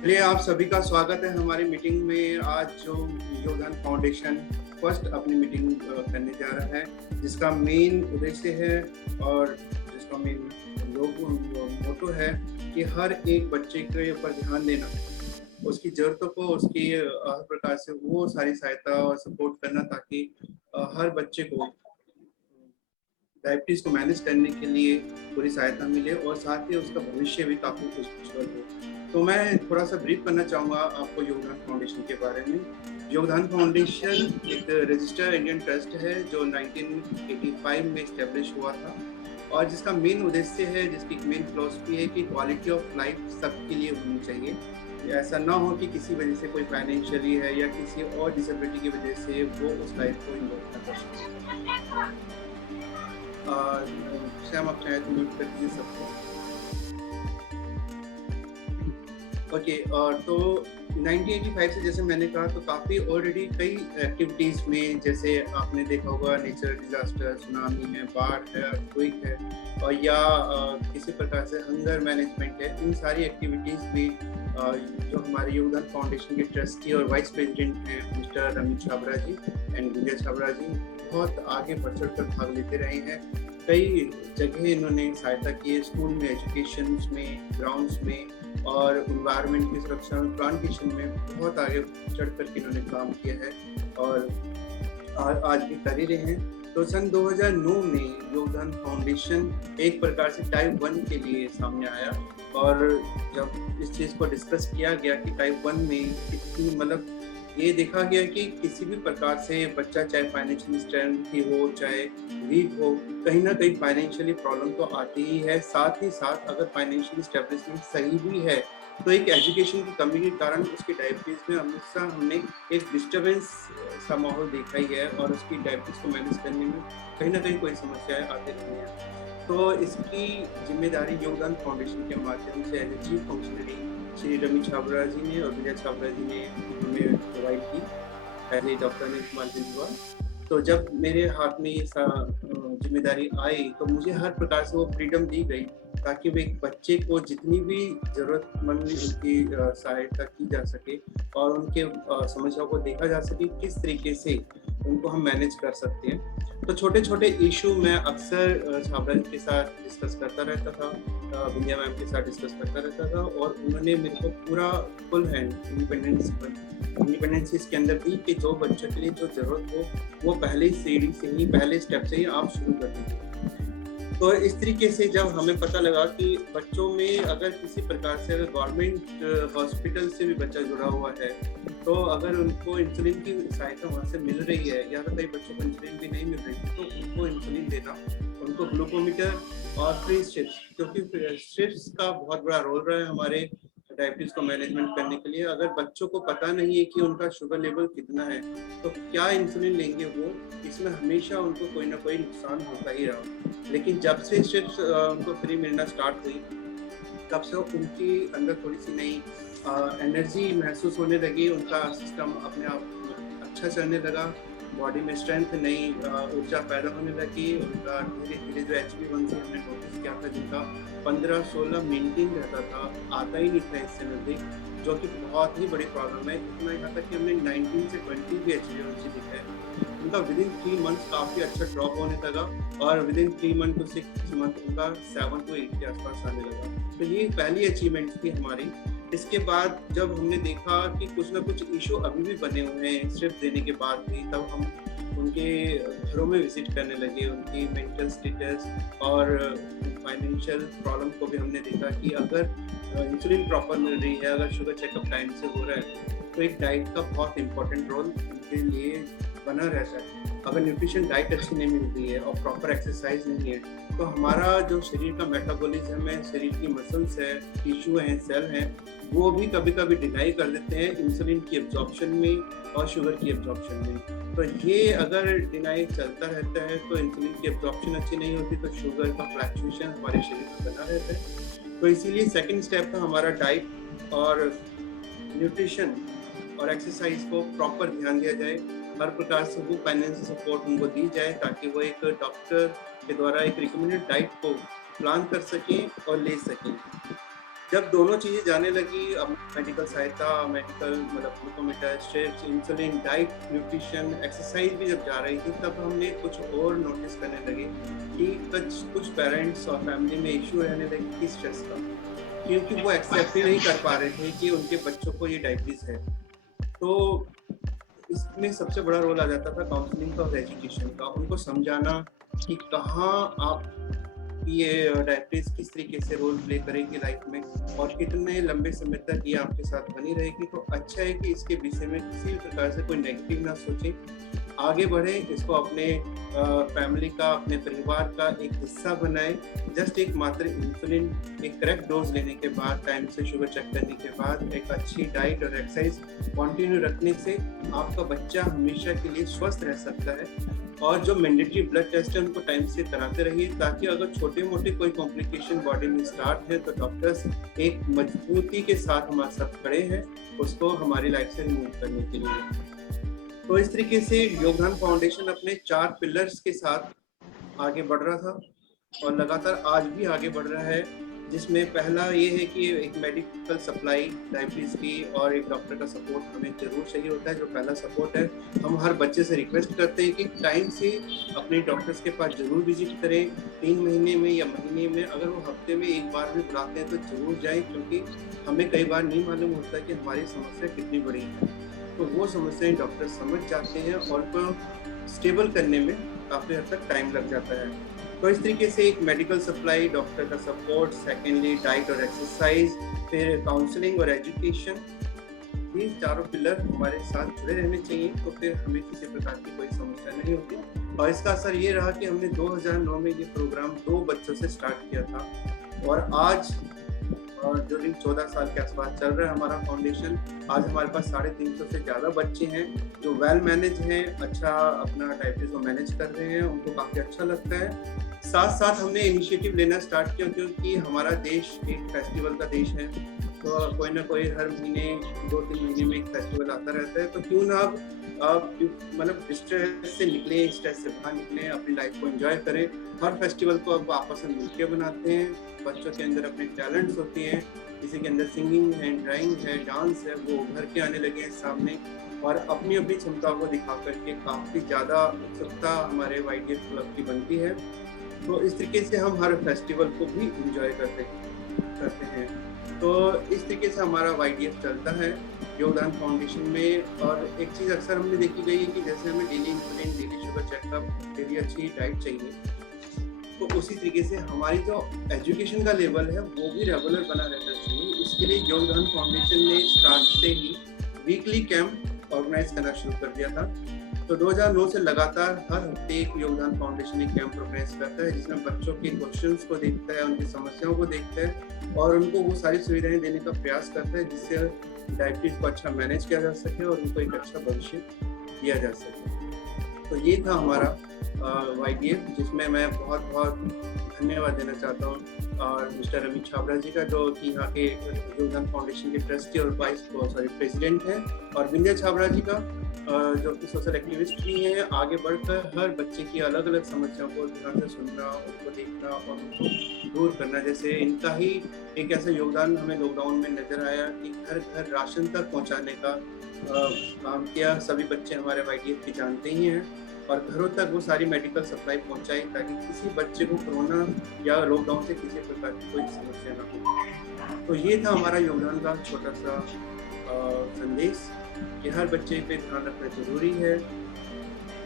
चलिए, आप सभी का स्वागत है हमारी मीटिंग में। आज जो योगदान फाउंडेशन फर्स्ट अपनी मीटिंग करने जा रहा है, जिसका मेन उद्देश्य है और जिसका मेन मोटो है कि हर एक बच्चे के ऊपर ध्यान देना, उसकी ज़रूरतों को, उसकी हर प्रकार से वो सारी सहायता और सपोर्ट करना, ताकि हर बच्चे को डायबिटीज़ को मैनेज करने के लिए पूरी सहायता मिले और साथ ही उसका भविष्य भी काफ़ी उज्ज्वल हो। तो मैं थोड़ा सा ब्रीफ करना चाहूँगा आपको योगदान फाउंडेशन के बारे में। योगदान फाउंडेशन एक रजिस्टर्ड इंडियन ट्रस्ट है जो 1985 में इस्टेब्लिश हुआ था और जिसका मेन उद्देश्य है, जिसकी मेन फिलॉसफी है कि क्वालिटी ऑफ लाइफ सबके लिए होनी चाहिए। ऐसा ना हो कि किसी वजह से कोई फाइनेंशियली है या किसी और डिसेबिलिटी की वजह से वो उस लाइफ को इंजॉय ना कर सके। श्याम, आप चाहे तो म्यूट कर दीजिए सबको। ओके, और तो 1985 से जैसे मैंने कहा तो काफ़ी ऑलरेडी कई एक्टिविटीज़ में, जैसे आपने देखा होगा नेचुरल डिजास्टर, सुनामी है, बाढ़ है, अर्थक्वेक है, और या किसी प्रकार से हंगर मैनेजमेंट है, इन सारी एक्टिविटीज़ में जो हमारे योगदान फाउंडेशन के ट्रस्टी और वाइस प्रेसिडेंट हैं मिस्टर रमेश छाबड़ा जी एंड विजय छाबड़ा जी, बहुत आगे बढ़ चढ़ कर भाग लेते रहे हैं। कई जगह इन्होंने सहायता की है, स्कूल में, एजुकेशन में, ग्राउंड्स में और इन्वायरमेंट की सुरक्षा में, प्लांटेशन में बहुत आगे चढ़ कर के इन्होंने काम किया है और आज भी कर ही रहे हैं। तो सन 2009 में योगदान फाउंडेशन एक प्रकार से टाइप 1 के लिए सामने आया और जब इस चीज़ को डिस्कस किया गया कि टाइप 1 में इतनी ये देखा गया कि किसी भी प्रकार से बच्चा चाहे फाइनेंशियल स्ट्रेंथ ही हो चाहे वीक हो, कहीं ना कहीं फाइनेंशियली प्रॉब्लम तो आती ही है। साथ ही साथ अगर फाइनेंशियल स्टेब्लिशमेंट सही भी है तो एक एजुकेशन की कमी के कारण उसकी डायबिटीज़ में हमेशा हमने एक डिस्टर्बेंस सा माहौल देखा ही है और उसकी डायबिटीज़ को मैनेज करने में कहीं ना कहीं कोई समस्याएं आती रही हैं। तो इसकी जिम्मेदारी योगदान फाउंडेशन के माध्यम से as a chief functionary Shri Ramesh Chhabra ji ने और विजय छाबड़ा जी ने हमें प्रोवाइड की as a doctor Anil Kumar Kejriwal. तो जब मेरे हाथ में ये जिम्मेदारी आई तो मुझे हर प्रकार से वो फ्रीडम दी गई ताकि वो एक बच्चे को जितनी भी ज़रूरतमंद उनकी सहायता की जा सके और उनके समस्याओं को देखा जा सके किस तरीके से उनको हम मैनेज कर सकते हैं। तो छोटे छोटे इशू मैं अक्सर छाबड़ा जी के साथ डिस्कस करता रहता था, विंध्या मैम के साथ डिस्कस करता रहता था और उन्होंने मेरे को पूरा फुल हैंड इंडिपेंडेंस इसके अंदर दी कि जो बच्चों के लिए जो ज़रूरत हो वो पहले सीढ़ी से ही, पहले स्टेप से ही आप शुरू कर दीजिए। तो इस तरीके से जब हमें पता लगा कि बच्चों में अगर किसी प्रकार से अगर गवर्नमेंट हॉस्पिटल से भी बच्चा जुड़ा हुआ है तो अगर उनको इंसुलिन की सहायता वहाँ से मिल रही है या तो कई बच्चों को इंसुलिन भी नहीं मिल रही तो उनको इंसुलिन देना, उनको ग्लूकोमीटर और फ्री स्ट्रिप्स, क्योंकि स्ट्रिप्स का बहुत बड़ा रोल रहा है हमारे डायबिटीज़ को मैनेजमेंट करने के लिए। अगर बच्चों को पता नहीं है कि उनका शुगर लेवल कितना है तो क्या इंसुलिन लेंगे वो, इसमें हमेशा उनको कोई ना कोई नुकसान होता ही रहा। लेकिन जब से स्ट्रिप्स उनको फ्री मिलना स्टार्ट हुई तब से उनके अंदर थोड़ी सी नई एनर्जी महसूस होने लगी, उनका सिस्टम अपने आप अच्छा चलने लगा, बॉडी में स्ट्रेंथ, नई ऊर्जा पैदा होने लगी। उनका धीरे धीरे जो HbA1c हमने नोटिस किया था जिनका 15-16 मेंटेन रहता था, आता ही नहीं था इससे नजदीक, जो कि बहुत ही बड़ी प्रॉब्लम है। इतना यहाँ तक कि हमने 19 से 20 भी HbA1c दिखा है। उनका विदिन 3 मंथ्स काफ़ी अच्छा ड्रॉप होने लगा और विदिन 3 मंथ टू 6 मंथ उनका 7 to 8 के आसपास आने लगा। तो ये पहली अचीवमेंट थी हमारी। इसके बाद जब हमने देखा कि कुछ ना कुछ इशू अभी भी बने हुए हैं स्ट्रिप देने के बाद भी, तब हम उनके घरों में विजिट करने लगे, उनकी मेंटल स्टेटस और फाइनेंशियल प्रॉब्लम को भी हमने देखा कि अगर इंसुलिन प्रॉपर मिल रही है, अगर शुगर चेकअप टाइम से हो रहा है तो एक डाइट का बहुत इंपॉर्टेंट रोल उनके लिए बना रहता है। अगर न्यूट्रिशन डाइट अच्छी नहीं मिल रही है और प्रॉपर एक्सरसाइज नहीं है तो हमारा जो शरीर का मेटाबॉलिज्म है, शरीर की मसल्स है, टिश्यू हैं, सेल हैं, वो भी कभी कभी डिनाई कर देते हैं इंसुलिन की एब्जॉर्प्शन में और शुगर की एब्जॉर्प्शन में। तो ये अगर डिनाई चलता रहता है तो इंसुलिन की एब्जॉर्प्शन अच्छी नहीं होती तो शुगर का फ्लक्चुएशन हमारे शरीर में बना रहता है। तो इसीलिए सेकंड स्टेप था हमारा डाइट और न्यूट्रिशन और एक्सरसाइज को प्रॉपर ध्यान दिया जाए, हर प्रकार से वो फाइनेंशियल सपोर्ट उनको दी जाए ताकि वो एक डॉक्टर के द्वारा एक रिकमेंडेड डाइट को प्लान कर सकें और ले सकें। जब दोनों चीज़ें जाने लगी, अब मेडिकल सहायता, मेडिकल मतलब glucometer, strips, insulin, diet, nutrition, exercise भी जब जा रही थी, तब हमने कुछ और नोटिस करने लगे कि कुछ पेरेंट्स और फैमिली में इश्यू रहने लगे कि स्ट्रेस का, क्योंकि वो एक्सेप्ट ही नहीं कर पा रहे थे कि उनके बच्चों को ये डायबिटीज है। तो इसमें सबसे बड़ा रोल आ जाता था काउंसलिंग का और एजुकेशन का, उनको समझाना कि कहाँ आप ये डायबिटीज किस तरीके से रोल प्ले करेगी लाइफ में और कितने लंबे समय तक ये आपके साथ बनी रहेगी। तो अच्छा है कि इसके विषय में किसी भी प्रकार से कोई नेगेटिव ना सोचे, आगे बढ़े, इसको अपने फैमिली का, अपने परिवार का एक हिस्सा बनाए। जस्ट एक मात्र इंसुलिन एक करेक्ट डोज लेने के बाद, टाइम से शुगर चेक करने के बाद, एक अच्छी डाइट और एक्सरसाइज कंटिन्यू रखने से आपका बच्चा हमेशा के लिए स्वस्थ रह सकता है। और जो मैंडेटरी ब्लड टेस्ट है उनको टाइम से कराते रहिए, ताकि अगर छोटे मोटे कोई कॉम्प्लिकेशन बॉडी में स्टार्ट है तो डॉक्टर्स एक मजबूती के साथ हमारे साथ खड़े हैं उसको हमारी लाइफ से रिमूव करने के लिए। तो इस तरीके से योगदान फाउंडेशन अपने 4 पिलर्स के साथ आगे बढ़ रहा था और लगातार आज भी आगे बढ़ रहा है, जिसमें पहला ये है कि एक मेडिकल सप्लाई डायबिटीज की और एक डॉक्टर का सपोर्ट हमें जरूर चाहिए होता है। जो पहला सपोर्ट है, हम हर बच्चे से रिक्वेस्ट करते हैं कि टाइम से अपने डॉक्टर्स के पास जरूर विजिट करें। 3 महीने में या महीने में, अगर वो हफ्ते में एक बार भी बुलाते हैं तो जरूर जाएं, क्योंकि हमें कई बार नहीं मालूम होता कि हमारी समस्या कितनी बड़ी है। तो वो समस्याएं डॉक्टर समझ जाते हैं और उनको स्टेबल करने में काफ़ी हद तक टाइम लग जाता है। तो इस तरीके से एक मेडिकल सप्लाई, डॉक्टर का सपोर्ट, सेकेंडली डाइट और एक्सरसाइज, फिर काउंसलिंग और एजुकेशन, ये चारों पिलर हमारे साथ जुड़े रहने चाहिए, तो फिर हमें किसी प्रकार की कोई समस्या नहीं होती। और इसका असर ये रहा कि हमने 2009 में ये प्रोग्राम 2 बच्चों से स्टार्ट किया था और आज ड्यूरिंग 14 साल के आसपास चल रहा है हमारा फाउंडेशन। आज हमारे पास 350 से ज़्यादा बच्चे हैं जो वेल मैनेज हैं, अच्छा अपना डायबिटीज को मैनेज कर रहे हैं, उनको काफ़ी अच्छा लगता है। साथ साथ हमने इनिशिएटिव लेना स्टार्ट किया, क्योंकि हमारा देश एक फेस्टिवल का देश है, तो कोई ना कोई हर महीने 2-3 महीने में एक फेस्टिवल आता रहता है। तो क्यों ना आप मतलब स्ट्रेस से निकलें, स्ट्रेस से बाहर निकलें, अपनी लाइफ को एंजॉय करें। हर फेस्टिवल को अब आपस में मिलकर बनाते हैं। बच्चों के अंदर अपने टैलेंट्स होते हैं, किसी के अंदर सिंगिंग है, ड्राइंग है, डांस है, वो उभर के आने लगे हैं सामने और अपनी अपनी क्षमताओं को दिखा करके काफ़ी ज़्यादा उत्सुकता हमारे YDF क्लब की बनती है। तो इस तरीके से हम हर फेस्टिवल को भी इंजॉय करते हैं। तो इस तरीके से हमारा YDF चलता है योगदान फाउंडेशन में। और एक चीज़ अक्सर हमने देखी गई है कि जैसे हमें daily insulin, daily sugar checkup, daily अच्छी डाइट चाहिए, तो उसी तरीके से हमारी जो एजुकेशन का लेवल है वो भी रेगुलर बना रहना चाहिए। इसके लिए योगदान फाउंडेशन ने स्टार्ट से ही वीकली कैंप ऑर्गेनाइज करना शुरू कर दिया था। तो 2009 से लगातार हर हफ्ते एक योगदान फाउंडेशन एक कैंप ऑर्गेनाइज करता है, जिसमें बच्चों के क्वेश्चंस को देखता है, उनकी समस्याओं को देखता है और उनको वो सारी सुविधाएं देने का प्रयास करता है, जिससे डायबिटीज को अच्छा मैनेज किया जा सके और उनको एक अच्छा भविष्य दिया जा सके। तो ये था हमारा YDF, जिसमें मैं बहुत बहुत धन्यवाद देना चाहता हूँ और मिस्टर अमित छाबड़ा जी का, जो कि यहाँ के योगदान फाउंडेशन के ट्रस्टी और प्रेसिडेंट हैं, और विंध्या छाबड़ा जी का, जो कि सोशल एक्टिविस्ट भी हैं। आगे बढ़कर हर बच्चे की अलग अलग समस्याओं को ध्यान से सुनना, उनको देखना और उनको दूर करना। जैसे इनका ही एक ऐसा योगदान हमें लॉकडाउन में नजर आया कि घर घर राशन तक पहुँचाने का काम किया। सभी बच्चे हमारे YDF के जानते ही हैं और घरों तक वो सारी मेडिकल सप्लाई पहुंचाई, ताकि किसी बच्चे को कोरोना या लॉकडाउन से किसी प्रकार की कोई समस्या ना हो। तो ये था हमारा योगदान का छोटा सा संदेश कि हर बच्चे पे ध्यान रखना जरूरी है